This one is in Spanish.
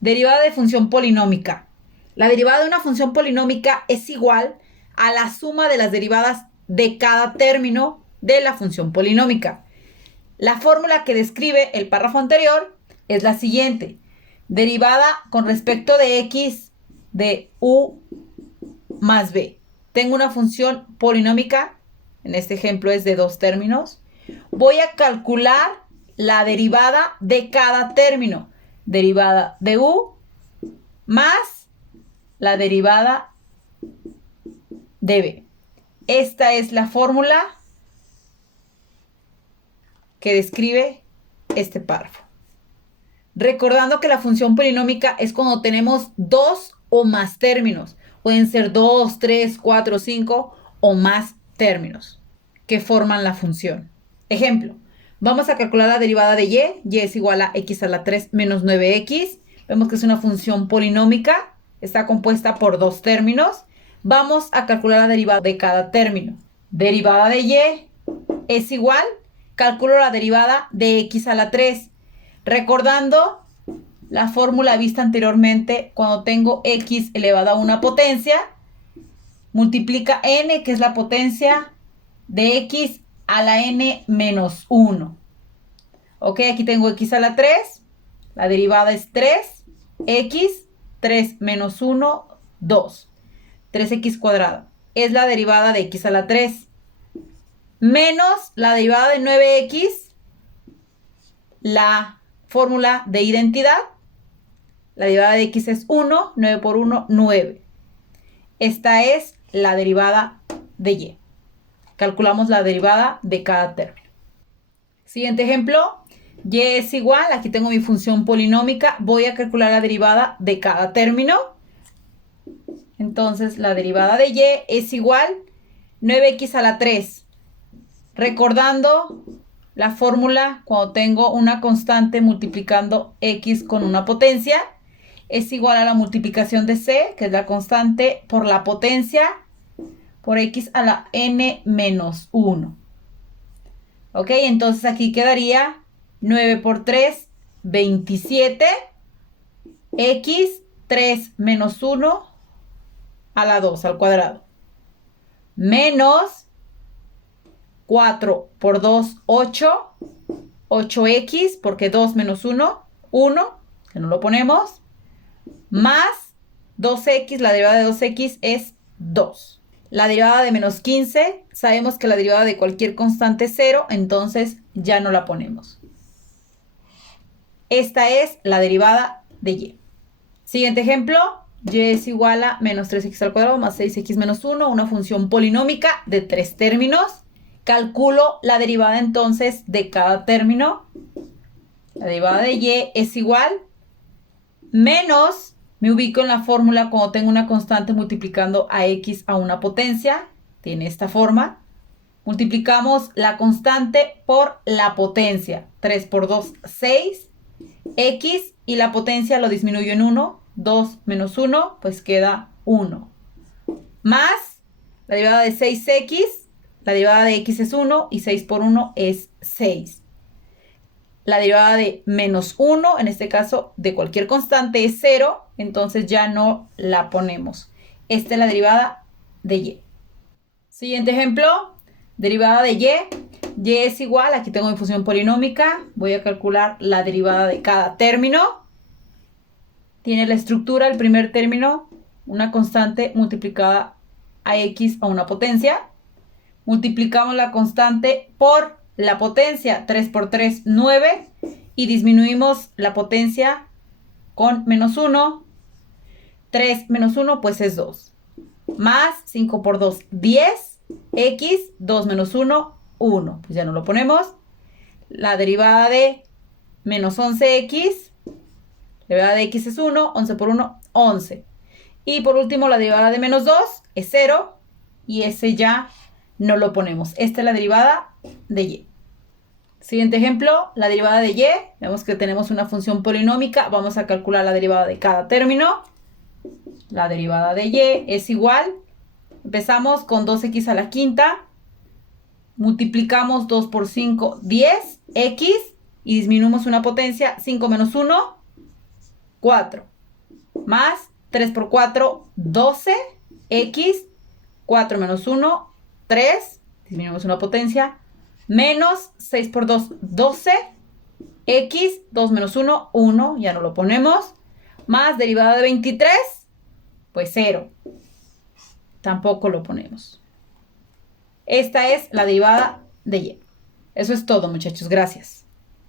Derivada de función polinómica. La derivada de una función polinómica es igual a la suma de las derivadas de cada término de la función polinómica. La fórmula que describe el párrafo anterior es la siguiente. Derivada con respecto de x de u más b. Tengo una función polinómica, en este ejemplo es de 2 términos. Voy a calcular la derivada de cada término. Derivada de u más la derivada de b. Esta es la fórmula que describe este párrafo. Recordando que la función polinómica es cuando tenemos 2 o más términos. Pueden ser 2, 3, 4, 5 o más términos que forman la función. Ejemplo, vamos a calcular la derivada de y. Y es igual a x a la 3 menos 9x. Vemos que es una función polinómica. Está compuesta por 2 términos. Vamos a calcular la derivada de cada término. Derivada de y es igual, calculo la derivada de x a la 3. Recordando la fórmula vista anteriormente, cuando tengo x elevado a una potencia, multiplica n, que es la potencia de x a la n menos 1. Ok, aquí tengo x a la 3, la derivada es 3, x, 3 menos 1, 2. 3x cuadrado. Es la derivada de x a la 3. Menos la derivada de 9x, la fórmula de identidad. La derivada de x es 1, 9 por 1, 9. Esta es la derivada de y. Calculamos la derivada de cada término. Siguiente ejemplo. Y es igual, aquí tengo mi función polinómica. Voy a calcular la derivada de cada término. Entonces, la derivada de y es igual 9x a la 3. Recordando la fórmula cuando tengo una constante multiplicando x con una potencia, es igual a la multiplicación de c, que es la constante, por la potencia, por x a la n menos 1. Ok, entonces aquí quedaría 9 por 3, 27, x, 3 menos 1 a la 2 al cuadrado, menos 4 por 2, 8, 8x, porque 2 menos 1, 1, que no lo ponemos, más 2x, la derivada de 2x es 2. La derivada de menos 15, sabemos que la derivada de cualquier constante es 0, entonces ya no la ponemos. Esta es la derivada de y. Siguiente ejemplo, y es igual a menos 3x al cuadrado más 6x menos 1, una función polinómica de 3 términos. Calculo la derivada entonces de cada término. La derivada de y es igual, menos, me ubico en la fórmula cuando tengo una constante multiplicando a x a una potencia. Tiene esta forma. Multiplicamos la constante por la potencia. 3 por 2, 6. X y la potencia lo disminuyo en 1. 2 menos 1, pues queda 1. Más la derivada de 6x. La derivada de x es 1 y 6 por 1 es 6. La derivada de menos 1, en este caso de cualquier constante, es 0, entonces ya no la ponemos. Esta es la derivada de y. Siguiente ejemplo, derivada de y. Y es igual, aquí tengo mi función polinómica, voy a calcular la derivada de cada término. Tiene la estructura, el primer término, una constante multiplicada a x a una potencia. Multiplicamos la constante por la potencia, 3 por 3, 9, y disminuimos la potencia con menos 1. 3 menos 1, pues es 2. Más 5 por 2, 10, x, 2 menos 1, 1. Pues ya no lo ponemos. La derivada de menos 11x, la derivada de x es 1, 11 por 1, 11. Y por último, la derivada de menos 2 es 0, y ese ya no lo ponemos. Esta es la derivada de y. Siguiente ejemplo, la derivada de y. Vemos que tenemos una función polinómica. Vamos a calcular la derivada de cada término. La derivada de y es igual. Empezamos con 2x a la quinta. Multiplicamos 2 por 5, 10. X. Y disminuimos una potencia, 5 menos 1. 4. Más 3 por 4, 12. X, 4 menos 1, 3. Disminuimos una potencia. Menos 6 por 2, 12. X, 2 menos 1, 1. Ya no lo ponemos. Más derivada de 23, pues 0. Tampoco lo ponemos. Esta es la derivada de y. Eso es todo, muchachos. Gracias.